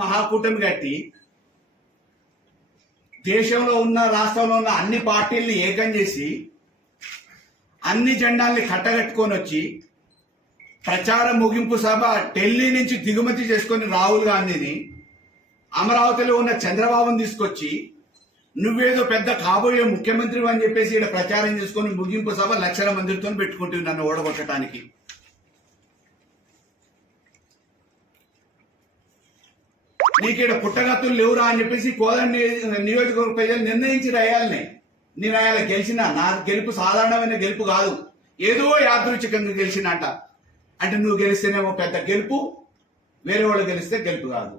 మహాకూటమి కట్టి దేశంలో ఉన్న రాష్ట్రంలో ఉన్న అన్ని పార్టీల్ని ఏకం చేసి అన్ని జెండాల్ని కట్టగట్టుకొని వచ్చి ప్రచార ముగింపు సభ ఢిల్లీ నుంచి దిగుమతి చేసుకొని రాహుల్ గాంధీని అమరావతిలో ఉన్న చంద్రబాబుని తీసుకొచ్చి నువ్వేదో పెద్ద కాబోయే ముఖ్యమంత్రి అని చెప్పేసి ఇక్కడ ప్రచారం చేసుకొని ముగింపు సభ లక్షల మందితో పెట్టుకుంటుంది నన్ను ఓడగొట్టడానికి. నీకేడ పుట్టగత్తులు లేవురా అని చెప్పేసి కోదండ నియోజకవర్గ ప్రజలు నిర్ణయించి రాయాలని. నేను ఆయన గెలిచినా నా గెలుపు సాధారణమైన గెలుపు కాదు, ఏదో యాదృచ్ఛికంగా గెలిచినట్ట. అంటే నువ్వు గెలిస్తేనేమో పెద్ద గెలుపు, వేరే వాళ్ళు గెలిస్తే గెలుపు కాదు.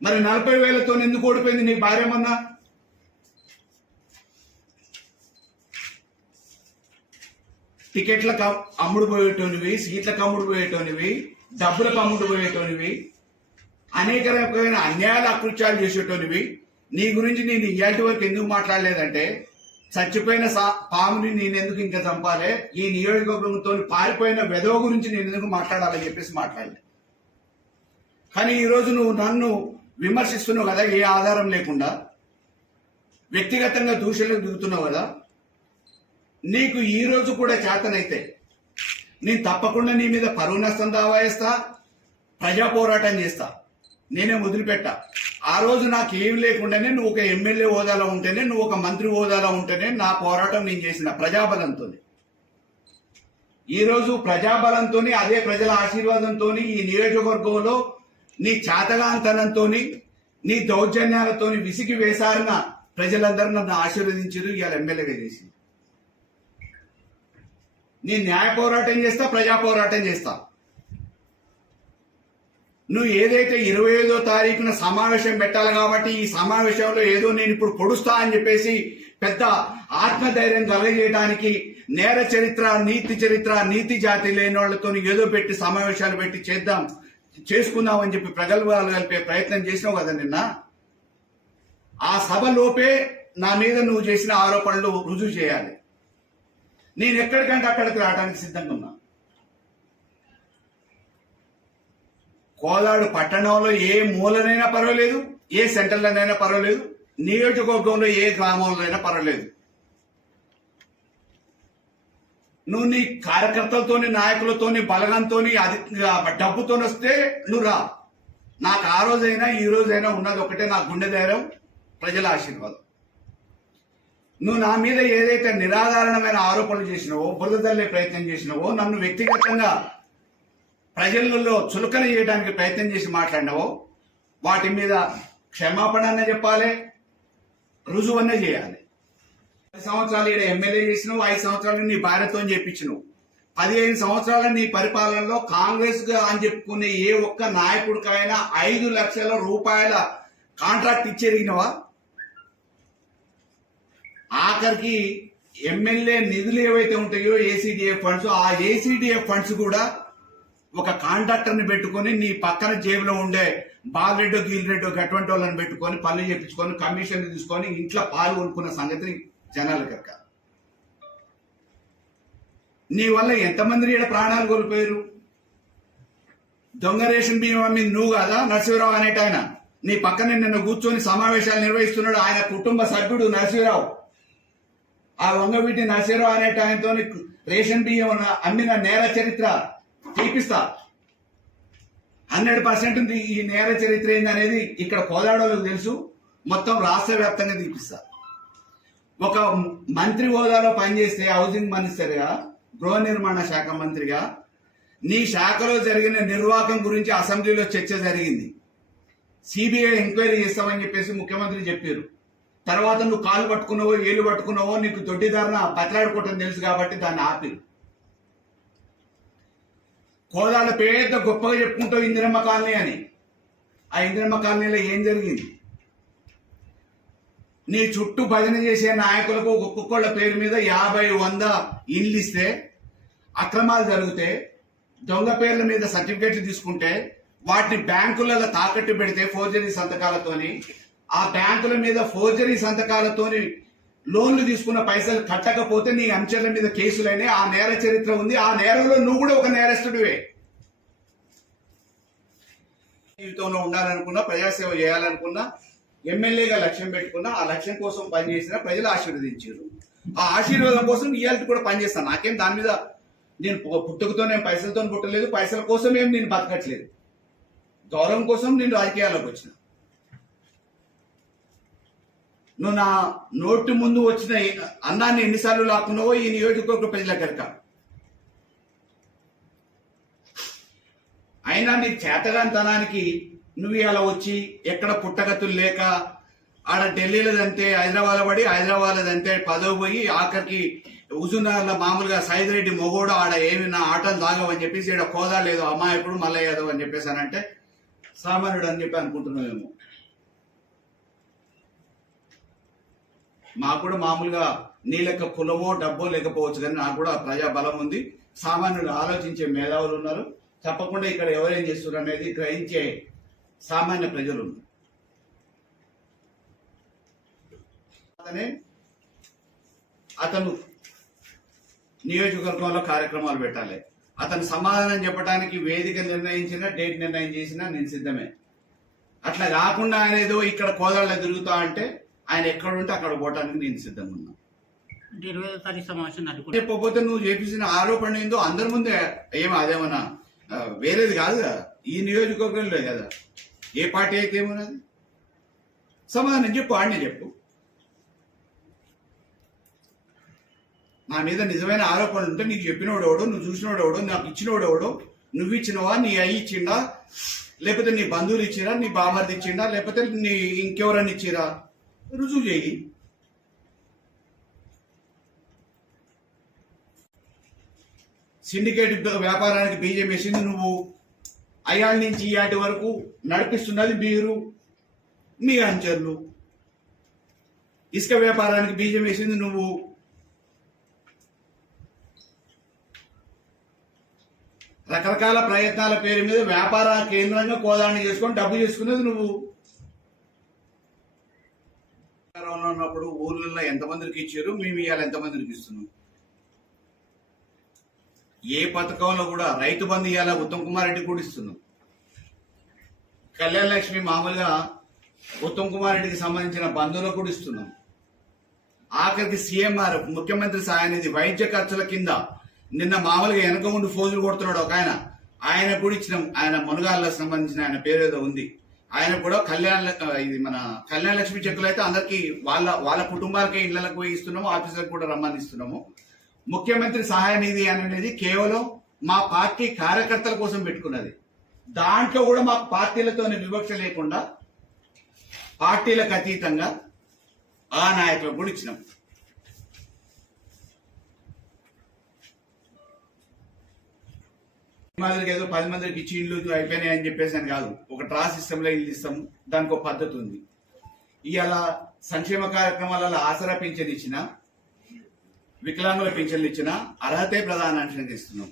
మరి 40,000తో ఎందుకు ఓడిపోయింది నీ భార్యమన్నా? టికెట్లకు అమ్ముడు పోయేటోనివి, సీట్లకు అమ్ముడు పోయేటోనివి, డబ్బులకు అమ్ముడు పోయేటోనివి, అనేక రకమైన అన్యాయాలు అకృత్యాలు చేసేటోనివి. నీ గురించి నేను ఇయాల్టి వరకు ఎందుకు మాట్లాడలేదంటే, చచ్చిపోయిన పాముని నేనెందుకు ఇంకా చంపాలి, ఈ నియోజకవర్గంతో పారిపోయిన వెధవ గురించి నేను ఎందుకు మాట్లాడాలని చెప్పేసి మాట్లాడలే. కానీ ఈరోజు నువ్వు నన్ను విమర్శిస్తున్నావు కదా, ఏ ఆధారం లేకుండా వ్యక్తిగతంగా దూషణలకు దిగుతున్నావు కదా. నీకు ఈ రోజు కూడా చేతనైతే నేను తప్పకుండా నీ మీద పరువు నష్టం దావా వేస్తా, ప్రజా పోరాటం చేస్తా. నేనే వదిలిపెట్టా. ఆ రోజు నాకు ఏం లేకుండానే నువ్వు ఒక ఎమ్మెల్యే హోదాలో ఉంటేనే, నువ్వు ఒక మంత్రి హోదాలో ఉంటేనే నా పోరాటం నేను చేసిన ప్రజాబలంతో. ఈ రోజు ప్రజాబలంతో, అదే ప్రజల ఆశీర్వాదంతో ఈ నియోజకవర్గంలో నీ చాతగాంతనంతో, నీ దౌర్జన్యాలతో విసిగి వేసారిన ప్రజలందరూ నన్ను ఆశీర్వదించారు, ఇవాళ ఎమ్మెల్యేగా చేసి. నేను న్యాయ పోరాటం చేస్తా, ప్రజా పోరాటం చేస్తా. నువ్వు ఏదైతే 25వ తారీఖున సమావేశం పెట్టాలి కాబట్టి ఈ సమావేశంలో ఏదో నేను ఇప్పుడు పొడుస్తా అని చెప్పేసి పెద్ద ఆత్మధైర్యం కలగజేయడానికి నేర చరిత్ర, నీతి చరిత్ర, నీతి జాతి లేని వాళ్లతో ఏదో పెట్టి సమావేశాలు పెట్టి చేసుకుందాం అని చెప్పి ప్రగల్భాలు కలిపే ప్రయత్నం చేసినావు కదా నిన్న. ఆ సభలోపే నా మీద నువ్వు చేసిన ఆరోపణలు రుజువు చేయాలి. నేను ఎక్కడికంటే అక్కడికి రావడానికి సిద్ధంగా ఉన్నా. కోదాడు పట్టణంలో ఏ మూలనైనా పర్వాలేదు, ఏ సెంటర్లోనైనా పర్వాలేదు, నియోజకవర్గంలో ఏ గ్రామంలోనైనా పర్వాలేదు. నువ్వు నీ కార్యకర్తలతోని, నాయకులతోని, బలగంతోని, డబ్బుతో వస్తే నువ్వు రా. నాకు ఆ రోజైనా ఈ రోజైనా ఉన్నది ఒకటే, నా గుండె ధైర్యం, ప్రజల ఆశీర్వాదం. నువ్వు నా మీద ఏదైతే నిరాధారణమైన ఆరోపణలు చేసినావో, బురదల్లే ప్రయత్నం చేసినావో, నన్ను వ్యక్తిగతంగా ప్రజలలో చులకన చేయడానికి ప్రయత్నం చేసి మాట్లాడినావో, వాటి మీద క్షమాపణ అన్న చెప్పాలి, రుజువన్న చేయాలి. 10 సంవత్సరాలు ఇక్కడ ఎమ్మెల్యే చేసినావు, 5 సంవత్సరాలు నీ భార్యతో చేయించినావు. 15 సంవత్సరాల నీ పరిపాలనలో కాంగ్రెస్ గా అని చెప్పుకునే ఏ ఒక్క నాయకుడికైనా 5 లక్షల రూపాయల కాంట్రాక్ట్ ఇచ్చేరిగినవా? ఆఖరికి ఎమ్మెల్యే నిధులు ఏవైతే ఉంటాయో ఏసీడీఎఫ్ ఫండ్స్, ఆ ఏసీడీఎఫ్ ఫండ్స్ కూడా ఒక కాంట్రాక్టర్ ని పెట్టుకుని నీ పక్కన జేబులో ఉండే బాలరెడ్డో గీలరెడ్డో అటువంటి వాళ్ళని పెట్టుకొని పనులు చేయించుకొని కమిషన్ తీసుకొని ఇంట్లో పాలు కొనుక్కున్న సంగతి జనాలు కనుక. నీ వల్ల ఎంతమంది ఈడ ప్రాణాలు కోల్పోయారు? దొంగ రేషన్ బియ్యం అమ్మింది నువ్వు కాదా? నరసింహరావు అనేట ఆయన నీ పక్కన నిన్న కూర్చొని సమావేశాలు నిర్వహిస్తున్నాడు. ఆయన కుటుంబ సభ్యుడు నరసింహరావు. ఆ వంగవీటి నరసింహరావు అనేట ఆయనతో రేషన్ బియ్యం అమ్మిన నేర చరిత్ర తీపిస్తా. 100% ఈ నేర చరిత్ర ఏందనేది ఇక్కడ కోదాడోళ్ళకు తెలుసు, మొత్తం రాష్ట్ర వ్యాప్తంగా తీపిస్తా. ఒక మంత్రి హోదాలో పనిచేస్తే, హౌసింగ్ మినిస్టర్గా, గృహ నిర్మాణ శాఖ మంత్రిగా, నీ శాఖలో జరిగిన నిర్వాహకం గురించి అసెంబ్లీలో చర్చ జరిగింది. సిబిఐ ఎంక్వైరీ చేస్తామని చెప్పేసి ముఖ్యమంత్రి చెప్పారు. తర్వాత నువ్వు కాలు పట్టుకున్నావో, ఏళ్ళు పట్టుకున్నావో, నీకు దొడ్డిదారిన బతలాడుకోవటం తెలుసు కాబట్టి దాన్ని ఆపిరు. కోదాడ పేద గొప్పగా చెప్పుకుంటావు ఇందిరమ్మ కాలనీ అని. ఆ ఇందిరమ్మ కాలనీలో ఏం జరిగింది? నీ చుట్టూ భజన చేసే నాయకులకు ఒక్కొక్కళ్ళ పేరు మీద 50-100 ఇల్లు ఇస్తే, అక్రమాలు జరిగితే, దొంగ పేర్ల మీద సర్టిఫికెట్లు తీసుకుంటే, వాటిని బ్యాంకులలో తాకట్టు పెడితే ఫోర్జరీ సంతకాలతోని, ఆ బ్యాంకుల మీద ఫోర్జరీ సంతకాలతోని లోన్లు తీసుకున్న పైసలు కట్టకపోతే నీ అంచెల మీద కేసులైనా ఆ నేర చరిత్ర ఉంది. ఆ నేరంలో నువ్వు కూడా ఒక నేరస్తుడివే. జీవితంలో ఉండాలనుకున్నా, ప్రజాసేవ చేయాలనుకున్నా, ఎమ్మెల్యేగా లక్ష్యం పెట్టుకున్నా, ఆ లక్ష్యం కోసం పనిచేసిన ప్రజలు ఆశీర్వదించారు. ఆ ఆశీర్వాదం కోసం ఇవాళ కూడా పనిచేస్తాను. నాకేం దాని మీద నేను పుట్టుకతో నేను పైసలతో పుట్టలేదు, పైసల కోసం ఏం నేను బతకట్లేదు. గౌరవం కోసం నేను రాజకీయాల్లోకి వచ్చిన. నువ్వు నా నోటి ముందు వచ్చిన అన్నాన్ని ఎన్నిసార్లు లాక్కున్నావో ఈ నియోజకవర్గ ప్రజలకెరక. అయినా నీ చేతగానితనానికి నువ్వు ఇలా వచ్చి ఎక్కడ పుట్టగతులు లేక ఆడ ఢిల్లీలోదంతే హైదరాబాద్ పడి, హైదరాబాద్దంతే పదవి పోయి ఆఖరికి హుజూర్నగర్లో మామూలుగా సైదిరెడ్డి మొగోడు ఆడ ఏమి నా ఆటలు తాగవని చెప్పేసి ఇక్కడ కోదా లేదు అమ్మాయిప్పుడు మల్లయ్య యాదవ్ అని చెప్పేసానంటే సామాన్యుడు అని చెప్పి అనుకుంటున్నామేమో. మాకు కూడా మామూలుగా నీ లెక్క కులమో డబ్బో లేకపోవచ్చు, కానీ నాకు కూడా ప్రజా బలం ఉంది, సామాన్యుడు ఆలోచించే మేధావులు ఉన్నారు. తప్పకుండా ఇక్కడ ఎవరేం చేస్తున్నారు అనేది గ్రహించే సామాన్య ప్రజలు ఉన్నారు. అతను నియోజకవర్గంలో కార్యక్రమాలు పెట్టాలి. అతను సమాధానం చెప్పడానికి వేదిక నిర్ణయించిన, డేట్ నిర్ణయం చేసినా నేను సిద్ధమే. అట్లా కాకుండా ఆయన ఏదో ఇక్కడ కోదాళ్ళ తిరుగుతా అంటే ఆయన ఎక్కడుంటే అక్కడ పోవటానికి నేను సిద్ధంగా ఉన్నా. చెప్పకపోతే నువ్వు చేపించిన ఆరోపణ ఏందో అందరి ముందే అదేమన్నా వేరేది కాదు కదా, ఈ నియోజకవర్గంలో కదా, ఏ పార్టీ అయితే ఏమన్నది సమాధానం చెప్పు, ఆడనే చెప్పు. నా మీద నిజమైన ఆరోపణలు ఉంటే నీకు చెప్పినోడు ఎవడో, నువ్వు చూసినోడు ఎవడో, నాకు ఇచ్చినోడు ఎవడో, నువ్వు ఇచ్చినవా, నీ అయ్యి ఇచ్చిండా, లేకపోతే నీ బంధువులు ఇచ్చిరా, నీ బామర్ది ఇచ్చిండా, లేకపోతే నీ ఇంకెవరన్నా ఇచ్చిరా, రుజువు చేయి. సిండికేట్ వ్యాపారానికి బీజం వేసింది నువ్వు, అయ్యాళ్ళ నుంచి ఈయాటి వరకు నడిపిస్తున్నది మీరు, మీ అంచర్లు. ఇసుక వ్యాపారానికి బీజం వేసింది నువ్వు, రకరకాల ప్రయత్నాల పేరు మీద వ్యాపార కేంద్రంగా కోదాన్ని చేసుకొని డబ్బు చేసుకున్నది నువ్వు. ఉన్నప్పుడు ఊర్లలో ఎంతమందికి ఇచ్చారు, మేము ఇవాళ ఎంతమందికి ఇస్తున్నాం. ఏ పథకంలో కూడా రైతు బంధు ఇవాళ ఉత్తమ్ కుమార్ రెడ్డి కూడా ఇస్తున్నాం. కళ్యాణ లక్ష్మి మామూలుగా ఉత్తమ్ కుమార్ రెడ్డికి సంబంధించిన బంధువులకు కూడా ఇస్తున్నాం. ఆఖరికి సీఎంఆర్ ముఖ్యమంత్రి సహాయనిధి వైద్య ఖర్చుల కింద నిన్న మామూలుగా వెనక ఉండి ఫోజులు కొడుతున్నాడు ఒక ఆయన కూడా ఇచ్చినాం. ఆయన మునగాళ్ళకు సంబంధించిన ఆయన పేరు ఏదో ఉంది, ఆయన కూడా ఇది మన కళ్యాణ లక్ష్మి చెక్కులు అయితే అందరికి వాళ్ళ కుటుంబాలకే ఇళ్లకు పోయి ఇస్తున్నాము, ఆఫీసులకు కూడా రమ్మని ఇస్తున్నాము. ముఖ్యమంత్రి సహాయ నిధి అనేది కేవలం మా పార్టీ కార్యకర్తల కోసం పెట్టుకున్నది. దాంట్లో కూడా మాకు పార్టీలతోనే వివక్ష లేకుండా పార్టీలకు అతీతంగా ఆ నాయకులకు కూడా ఇచ్చినాం. మాదిరికి ఏదో 10 మందికి ఇచ్చి ఇల్లు అయిపోయినాయి అని చెప్పేసి అని కాదు, ఒక డ్రా సిస్టంలో ఇల్లు ఇస్తాము, దానికి ఒక పద్ధతి ఉంది. ఇవాళ సంక్షేమ కార్యక్రమాలలో ఆసరా పింఛన్ ఇచ్చిన, వికలాంగుల పింఛన్లు ఇచ్చిన అర్హతే ప్రధానాంశంగా ఇస్తున్నాం.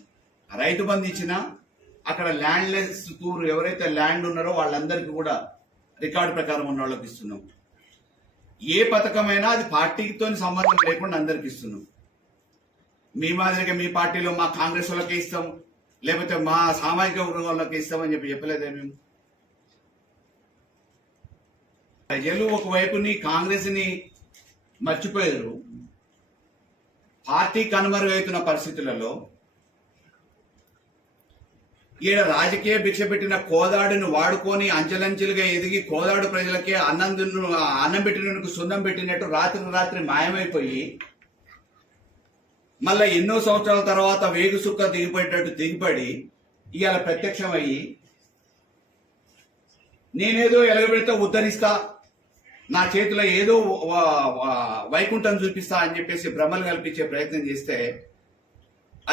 రైతు బంధు ఇచ్చిన, అక్కడ ల్యాండ్లెస్ పూర్ ఎవరైతే ల్యాండ్ ఉన్నారో వాళ్ళందరికీ కూడా రికార్డు ప్రకారం ఉన్న వాళ్ళకి ఇస్తున్నాం. ఏ పథకమైనా అది పార్టీతో సంబంధం లేకుండా అందరికి ఇస్తున్నాం. మీ మాదిరిగా మీ పార్టీలో మా కాంగ్రెస్ వాళ్ళకే ఇస్తాం, లేకపోతే మా సామాజిక వర్గం వాళ్ళకి ఇస్తామని చెప్పలేదే మేము. ప్రజలు ఒకవైపు నీ కాంగ్రెస్ ని మర్చిపోయారు. పార్టీ కనుమరుగవుతున్న పరిస్థితులలో ఈడ రాజకీయ భిక్ష పెట్టిన కోదాడును వాడుకొని అంచెలంచెలుగా ఎదిగి కోదాడు ప్రజలకే అన్నం పెట్టినందుకు సున్నం పెట్టినట్టు రాత్రి మాయమైపోయి మళ్ళా ఎన్నో సంవత్సరాల తర్వాత వేగు సుక్క దిగిపడి ఇవాళ ప్రత్యక్షమయ్యి నేనేదో ఎలగబెడితే ఉద్ధరిస్తా, నా చేతిలో ఏదో వైకుంఠం చూపిస్తా అని చెప్పేసి భ్రమలు కల్పించే ప్రయత్నం చేస్తే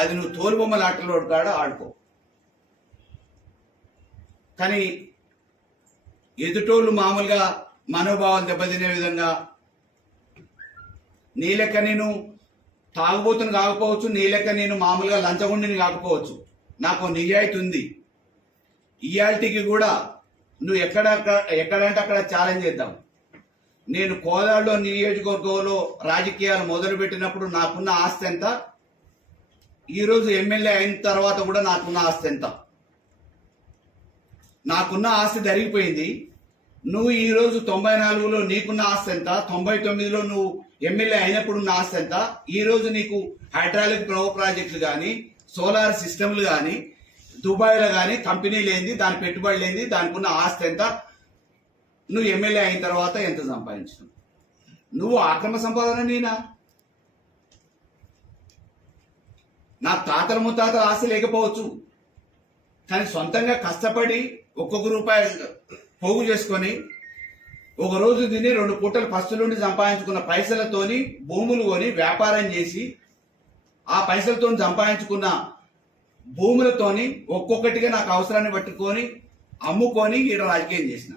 అది నువ్వు తోలుబొమ్మల ఆటలో కాడ ఆడుకో. కానీ ఎదుటోళ్ళు మామూలుగా మనోభావాలు దెబ్బతినే విధంగా నీ లెక్క నేను తాగుబోతుని కాకపోవచ్చు, నీ లెక్క నేను మామూలుగా లంచగొండిని కాకపోవచ్చు, నాకు నిజాయితీ ఉంది. ఇయాల్టీకి కూడా నువ్వు ఎక్కడంటే అక్కడ ఛాలెంజ్ చేద్దాం. నేను కోదాడలో నియోజకవర్గంలో రాజకీయాలు మొదలు పెట్టినప్పుడు నాకున్న ఆస్తి ఎంత, ఈరోజు ఎమ్మెల్యే అయిన తర్వాత కూడా నాకున్న ఆస్తి ఎంత. నాకున్న ఆస్తి జరిగిపోయింది. నువ్వు ఈ రోజు 94లో నీకున్న ఆస్తి ఎంత, 99లో నువ్వు ఎమ్మెల్యే అయినప్పుడు ఉన్న ఆస్తి ఎంత, ఈ రోజు నీకు హైడ్రాలిక్ పవర్ ప్రాజెక్టులు కానీ సోలార్ సిస్టమ్లు కానీ దుబాయ్లో కానీ కంపెనీ లేనిది, దాని పెట్టుబడి లేనిది, దానికి ఉన్న ఆస్తి ఎంత, నువ్వు ఎమ్మెల్యే అయిన తర్వాత ఎంత సంపాదించినావు? నువ్వు అక్రమ సంపాదన నేనా? నా తాతల ముత్తాతల ఆస్తి లేకపోవచ్చు, కానీ సొంతంగా కష్టపడి ఒక్కొక్క రూపాయి పోగు చేసుకొని ఒక రోజు తిని 2 పూటలు పస్తులుండి సంపాదించుకున్న పైసలతోని భూములు కొని వ్యాపారం చేసి ఆ పైసలతో సంపాదించుకున్న భూములతోని ఒక్కొక్కటిగా నాకు అవసరాన్ని పట్టుకొని అమ్ముకొని ఈడ రాజకీయం చేసిన.